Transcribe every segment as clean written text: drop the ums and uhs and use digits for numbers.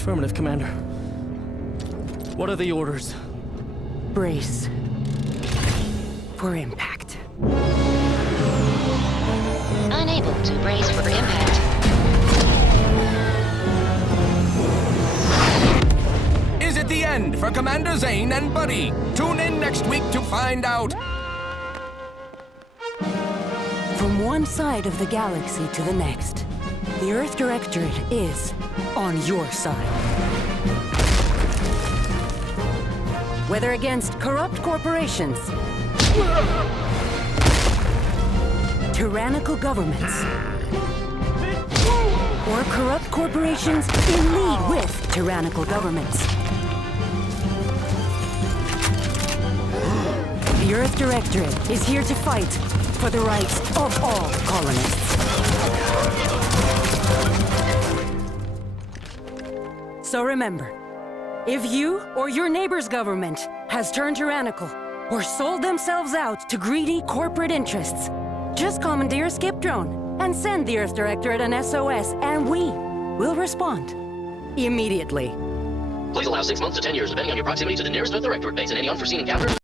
Affirmative, Commander. What are the orders? Brace for impact. Unable to brace for impact. Is it the end for Commander Zane and Buddy? Tune in next week to find out. From one side of the galaxy to the next, the Earth Directorate is on your side. Whether against corrupt corporations, tyrannical governments, or corrupt corporations in league with tyrannical governments, the Earth Directorate is here to fight for the rights of all colonists. So remember, if you or your neighbor's government has turned tyrannical or sold themselves out to greedy corporate interests, just commandeer a skip drone and send the Earth Directorate an SOS, and we will respond immediately. Please allow 6 months to 10 years, depending on your proximity to the nearest Earth Directorate base and any unforeseen encounters.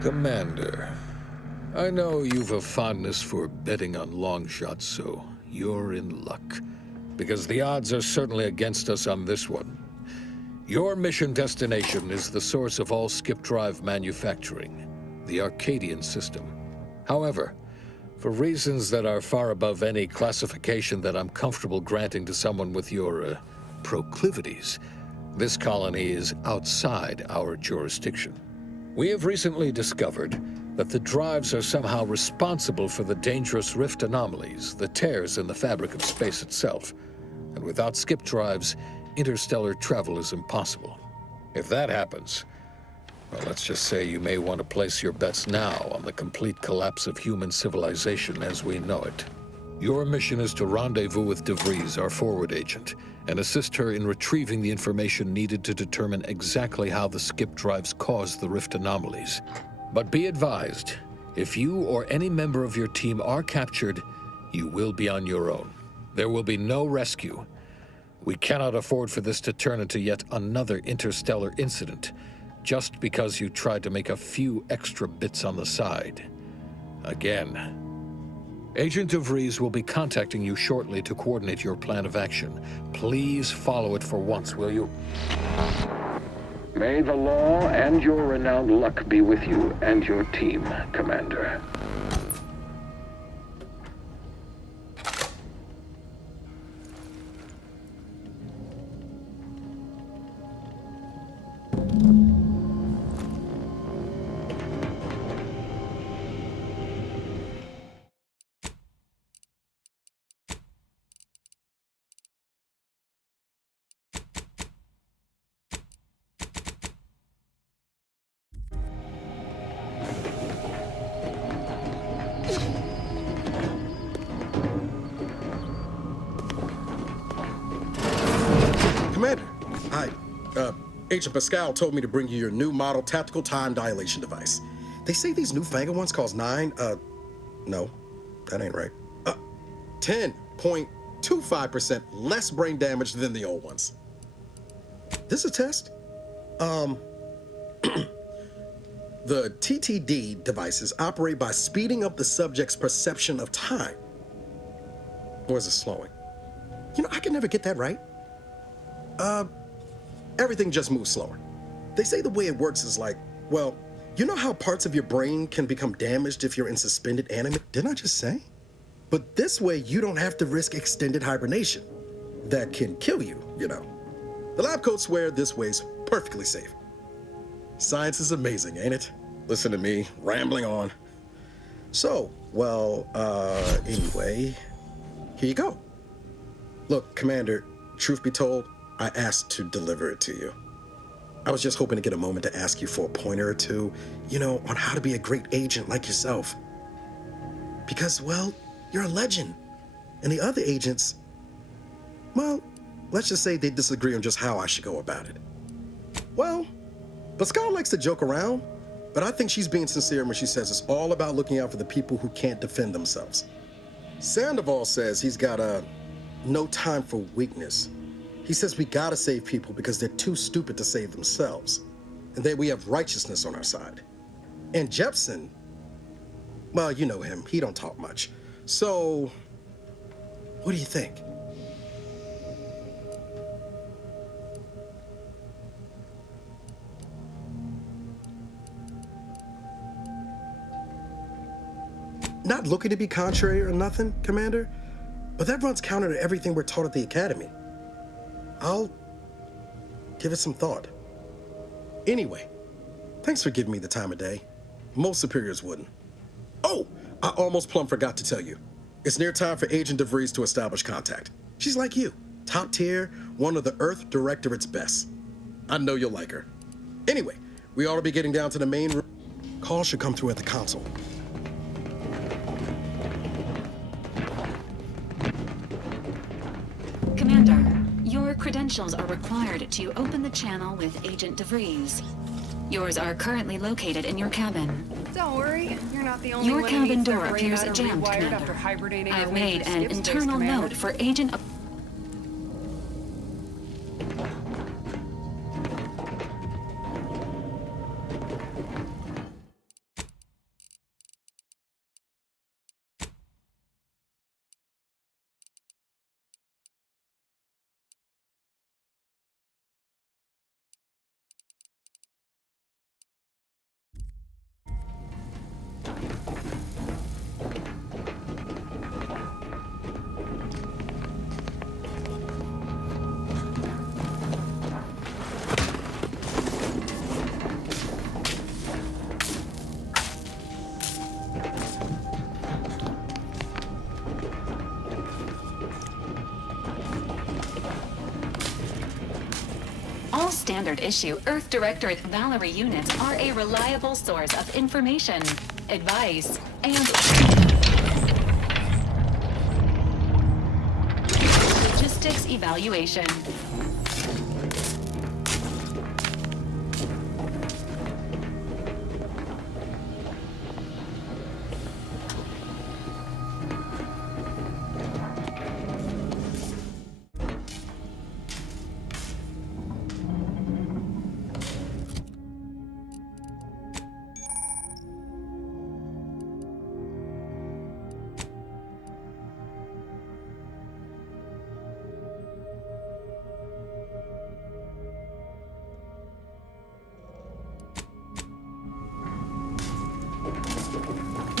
Commander, I know you've a fondness for betting on long shots, so you're in luck. Because the odds are certainly against us on this one. Your mission destination is the source of all skip drive manufacturing, the Arcadian system. However, for reasons that are far above any classification that I'm comfortable granting to someone with your proclivities, this colony is outside our jurisdiction. We have recently discovered that the drives are somehow responsible for the dangerous rift anomalies, the tears in the fabric of space itself. And without skip drives, interstellar travel is impossible. If that happens, well, let's just say you may want to place your bets now on the complete collapse of human civilization as we know it. Your mission is to rendezvous with DeVries, our forward agent, and assist her in retrieving the information needed to determine exactly how the skip drives caused the rift anomalies. But be advised, if you or any member of your team are captured, you will be on your own. There will be no rescue. We cannot afford for this to turn into yet another interstellar incident, just because you tried to make a few extra bits on the side. Again. Agent DeVries will be contacting you shortly to coordinate your plan of action. Please follow it for once, will you? May the law and your renowned luck be with you and your team, Commander. Commander, hi. Agent Pascal told me to bring you your new model tactical time dilation device. They say these newfangled ones cost no, that ain't right. 10.25% less brain damage than the old ones. This is a test? The TTD devices operate by speeding up the subject's perception of time. Or is it slowing? You know, I can never get that right. Everything just moves slower. They say the way it works is like, well, you know how parts of your brain can become damaged if you're in suspended animation? Didn't I just say? But this way, you don't have to risk extended hibernation. That can kill you, you know. The lab coats swear this way's perfectly safe. Science is amazing, ain't it? Listen to me, rambling on. So, well, anyway, here you go. Look, Commander, truth be told, I asked to deliver it to you. I was just hoping to get a moment to ask you for a pointer or two, you know, on how to be a great agent like yourself. Because, well, you're a legend. And the other agents, well, let's just say they disagree on just how I should go about it. Well, Pascal likes to joke around, but I think she's being sincere when she says it's all about looking out for the people who can't defend themselves. Sandoval says he's got no time for weakness. He says we gotta save people because they're too stupid to save themselves, and that we have righteousness on our side. And Jepson, well, you know him, he don't talk much. So, What do you think? Not looking to be contrary or nothing, Commander, but that runs counter to everything we're taught at the Academy. I'll give it some thought. Anyway, thanks for giving me the time of day. Most superiors wouldn't. Oh, I almost plumb forgot to tell you. It's near time for Agent DeVries to establish contact. She's like you, top tier, one of the Earth Directorate's best. I know you'll like her. Anyway, we ought to be getting down to the main room. Call should come through at the console. Commander, your credentials are required to open the channel with Agent DeVries. Yours are currently located in your cabin. Don't worry, you're not the only Your one who cabin needs their door brain appears matter jammed, rewired after Commander. hibernating I've or made leaving an skip space, internal Commander. note for Agent... All standard issue Earth Directorate Valerie units are a reliable source of information, advice, and logistics evaluation.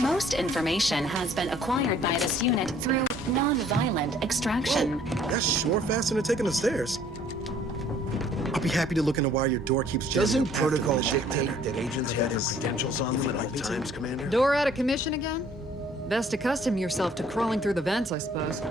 Most information has been acquired by this unit through non-violent extraction. Whoa, that's sure faster than taking the stairs. I'll be happy to look into why your door keeps jamming. Doesn't up after protocol the mission, dictate Commander? that agents have their credentials on them at all times, Commander? Door out of commission again? Best accustom yourself to crawling through the vents, I suppose.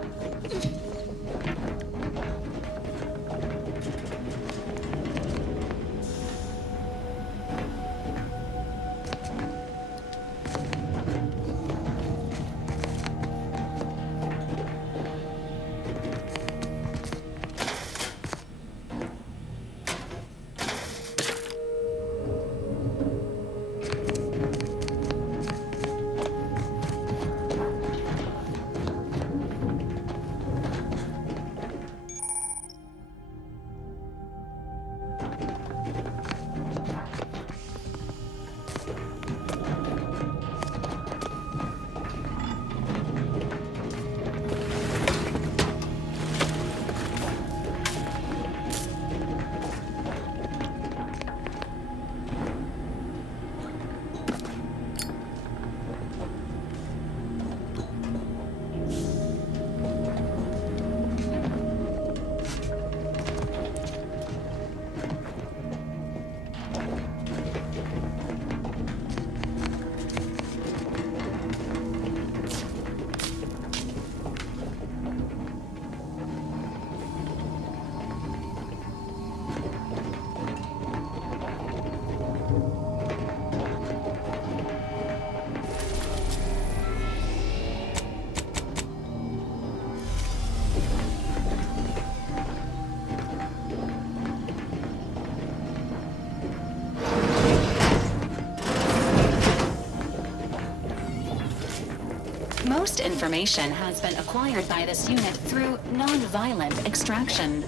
Most information has been acquired by this unit through non-violent extraction.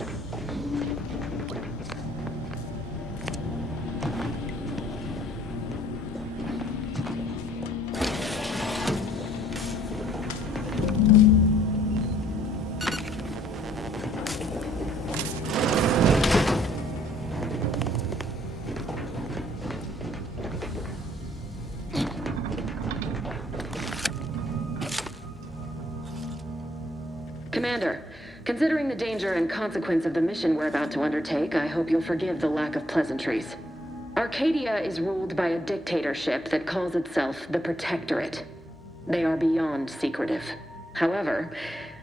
Commander, considering the danger and consequence of the mission we're about to undertake, I hope you'll forgive the lack of pleasantries. Arcadia is ruled by a dictatorship that calls itself the Protectorate. They are beyond secretive. However,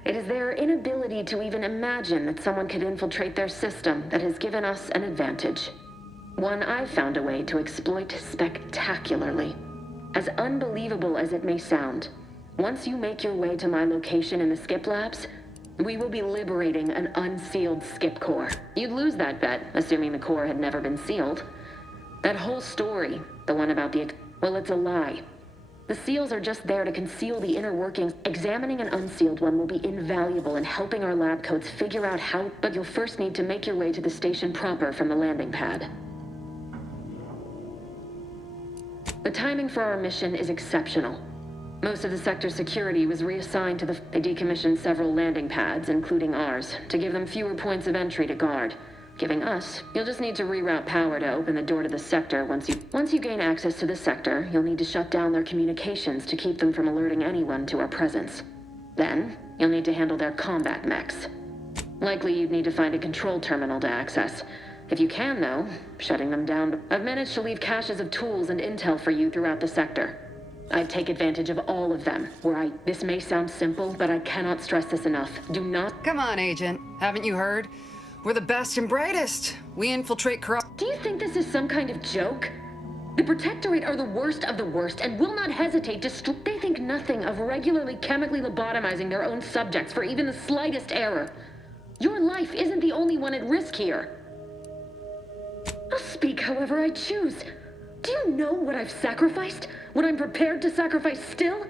it is their inability to even imagine that someone could infiltrate their system that has given us an advantage. One I've found a way to exploit spectacularly. As unbelievable as it may sound, once you make your way to my location in the Skip Labs, we will be liberating an unsealed Skip core. You'd lose that bet, assuming the core had never been sealed. That whole story, the one about well, it's a lie. The seals are just there to conceal the inner workings. Examining an unsealed one will be invaluable in helping our lab coats figure out how, but you'll first need to make your way to the station proper from the landing pad. The timing for our mission is exceptional. Most of the sector's security was reassigned to they decommissioned several landing pads, including ours, to give them fewer points of entry to guard. Giving us, you'll just need to reroute power to open the door to the sector. Once you gain access to the sector, you'll need to shut down their communications to keep them from alerting anyone to our presence. Then, you'll need to handle their combat mechs. Likely you'd need to find a control terminal to access. If you can, though, shutting them down. I've managed to leave caches of tools and intel for you throughout the sector. I'd take advantage of all of them, this may sound simple, but I cannot stress this enough. Do not— Come on, Agent. Haven't you heard? We're the best and brightest. We infiltrate corrupt— Do you think this is some kind of joke? The Protectorate are the worst of the worst and will not hesitate to They think nothing of regularly chemically lobotomizing their own subjects for even the slightest error. Your life isn't the only one at risk here. I'll speak however I choose. Do you know what I've sacrificed? What I'm prepared to sacrifice still?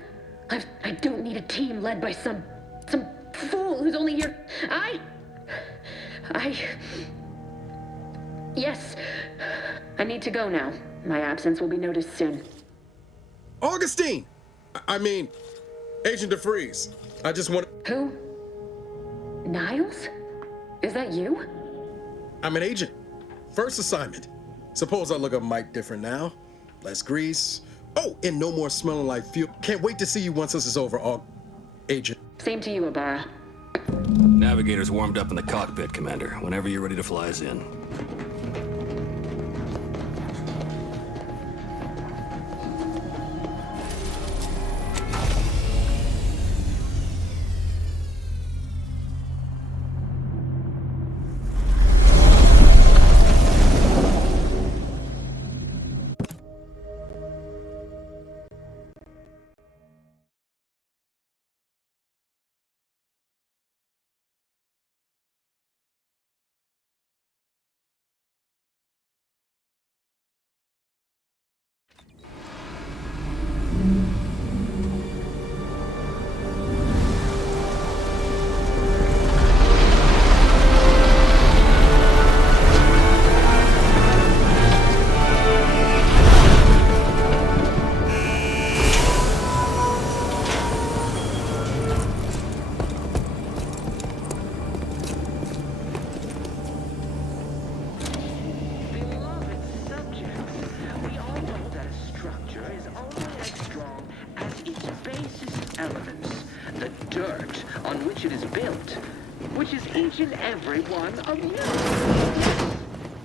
I don't need a team led by some fool who's only here. Yes. I need to go now. My absence will be noticed soon. Augustine! Agent DeFreeze. I just want— Who? Niles? Is that you? I'm an agent. First assignment. Suppose I look a mite different now. Less grease. Oh, and no more smelling like fuel. Can't wait to see you once this is over, Agent. Same to you, Ibarra. Navigator's warmed up in the cockpit, Commander. Whenever you're ready to fly us in.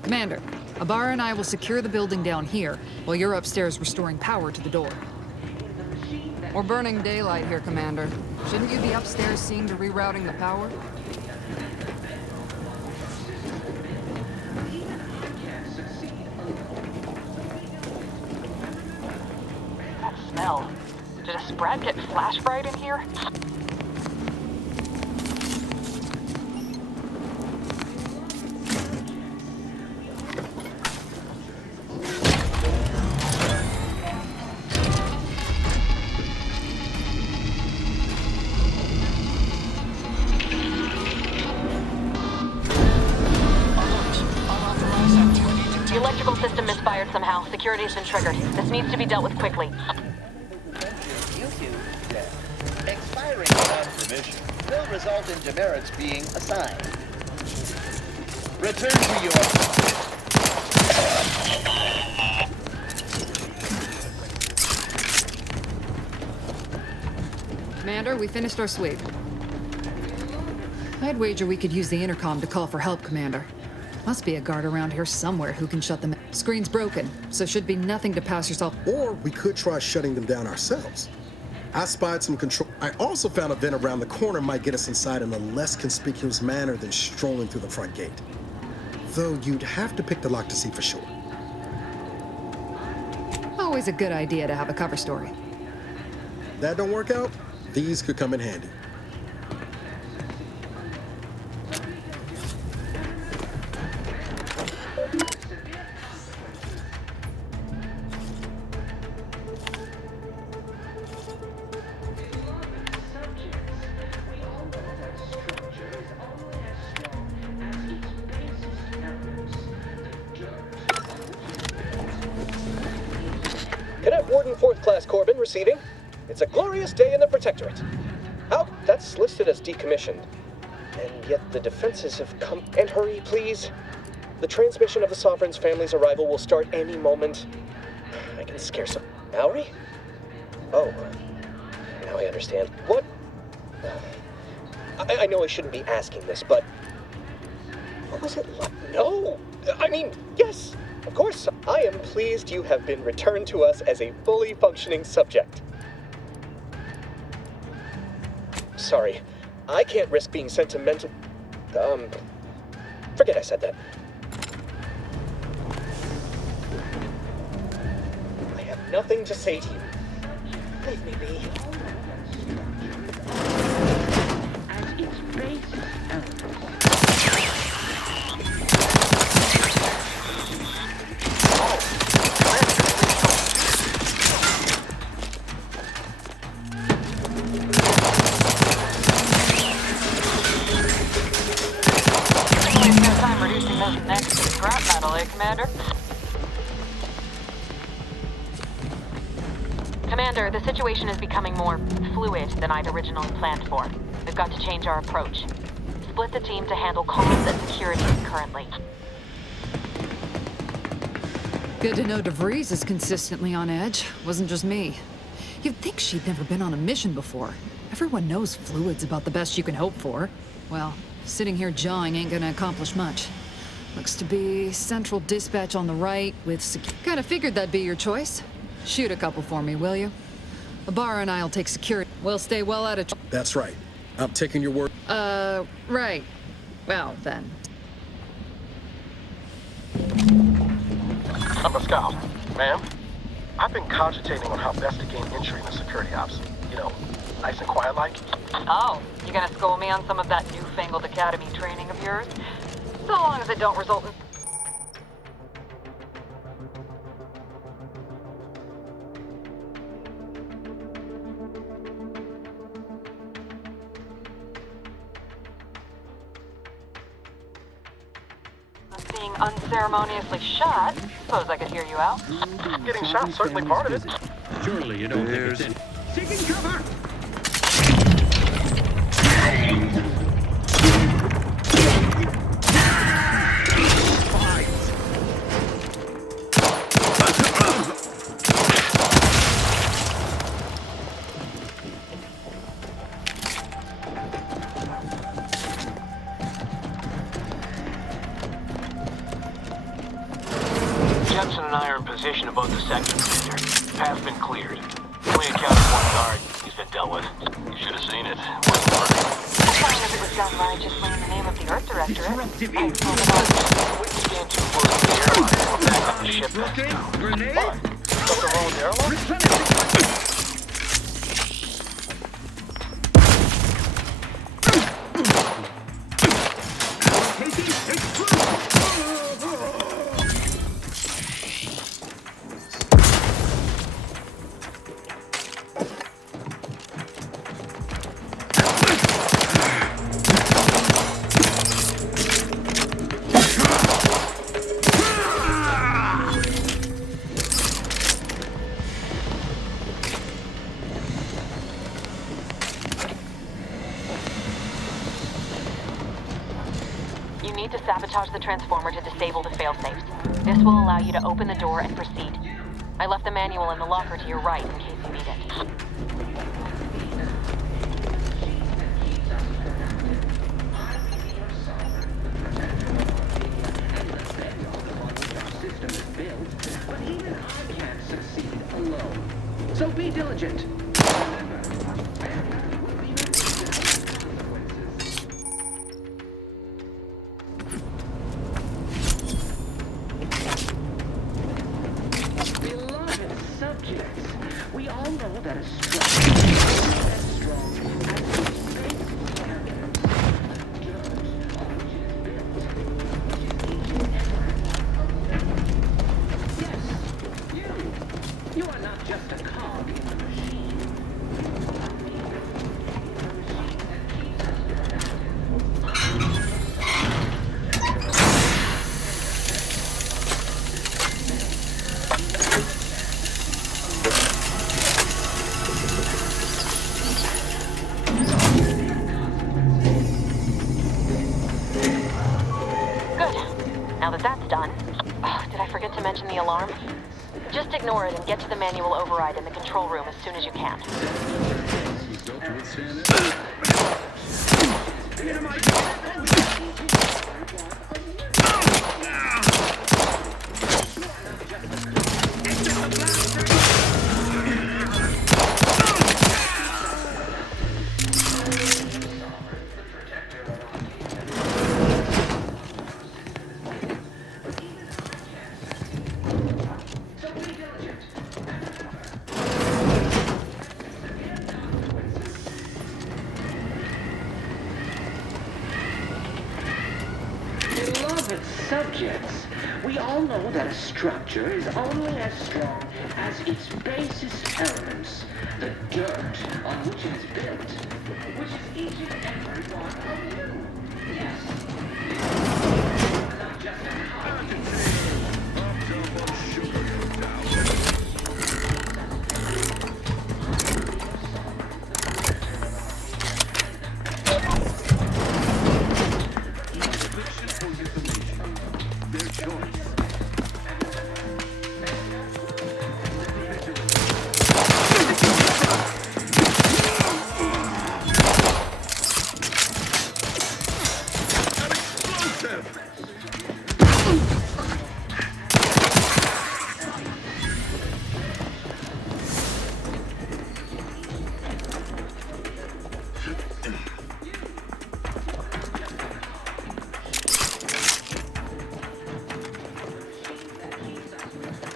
Commander, Ibarra and I will secure the building down here, while you're upstairs restoring power to the door. We're burning daylight here, Commander. Shouldn't you be upstairs seeing to rerouting the power? That smell. Did a Sprat get flash fried in here? Somehow, security has been triggered. This needs to be dealt with quickly. Expiring without permission will result in demerits being assigned. Return to your... Commander, we finished our sweep. I'd wager we could use the intercom to call for help, Commander. Must be a guard around here somewhere who can shut them. Screen's broken, so should be nothing to pass yourself. Or we could try shutting them down ourselves. I spied some control. I also found a vent around the corner might get us inside in a less conspicuous manner than strolling through the front gate. Though you'd have to pick the lock to see for sure. Always a good idea to have a cover story. That don't work out, these could come in handy. Cadet Warden 4th Class Corbin receiving. It's a glorious day in the Protectorate. How? That's listed as decommissioned. And yet the defenses have come. And hurry, please. The transmission of the Sovereign's family's arrival will start any moment. I can scare some. Mallory? Oh. Now I understand. What? I know I shouldn't be asking this, but... what was it like? No! I mean, yes! Of course, I am pleased you have been returned to us as a fully functioning subject. Sorry, I can't risk being sentimental. Forget I said that. I have nothing to say to you. Leave me be. At its base, Next to scrap metal, eh, Commander? Commander, the situation is becoming more fluid than I'd originally planned for. We've got to change our approach. Split the team to handle comms and security currently. Good to know DeVries is consistently on edge. Wasn't just me. You'd think she'd never been on a mission before. Everyone knows fluid's about the best you can hope for. Well, sitting here jawing ain't gonna accomplish much. Looks to be central dispatch on the right with Kinda figured that'd be your choice. Shoot a couple for me, will you? Ibarra and I'll take security. We'll stay well out of That's right. I'm taking your word. Right. Well, then. I'm a scout. Ma'am, I've been cogitating on how best to gain entry in the security ops. You know, nice and quiet like. Oh, you gonna school me on some of that newfangled academy training of yours? So long as it don't result in... being unceremoniously shot. Suppose I could hear you out. Getting shot certainly part of it. Surely you don't think it's in. Taking cover! Jensen and I are in position above the sector, Commander. Path's been cleared. We accounted for one guard. He's been dealt with. You should have seen it. Wasn't working. As long as it was done righteously in the name of the Earth Directorate. Wouldn't stand too close to the airline. We'll back up the ship next time. What? Something wrong with the airline? You need to sabotage the transformer to disable the failsafes. This will allow you to open the door and proceed. I left the manual in the locker to your right in case you need it. diligent. Beloved subjects, we all know that a structure is as strong as its basic elements. Dirt on which it is built, which is each and every. Yes, you are not just a cog in the machine. Now that that's done... Oh, did I forget to mention the alarm? Just ignore it and get to the manual override in the control room as soon as you can. Beloved subjects, we all know that a structure is only as strong as its basest elements, the dirt on which it is built, which is each and every one of you. Yes. Not just a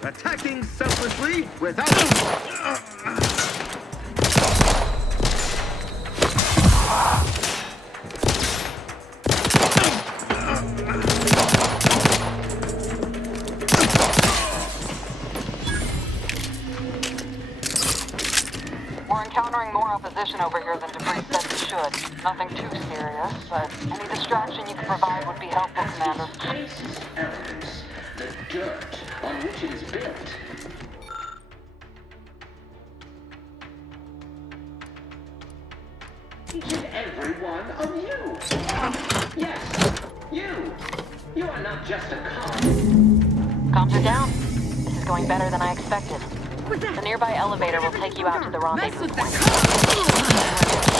Attacking selflessly without... We're encountering more opposition over here than Debris said we should. Nothing too serious, but any distraction you can provide would be helpful, Commander. basest elements, the dirt on which it is built. Each and every one of you. Yes, you. You are not just a cog. Comms are down. This is going better than I expected. The nearby elevator will take you out to the rendezvous point.